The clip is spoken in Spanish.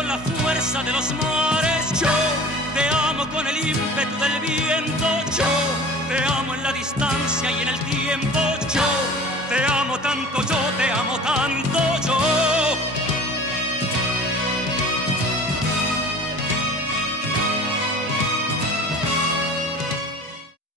con la fuerza de los mares. Yo te amo con el ímpetu del viento. Yo te amo en la distancia y en el tiempo. Yo te amo tanto, yo te amo tanto.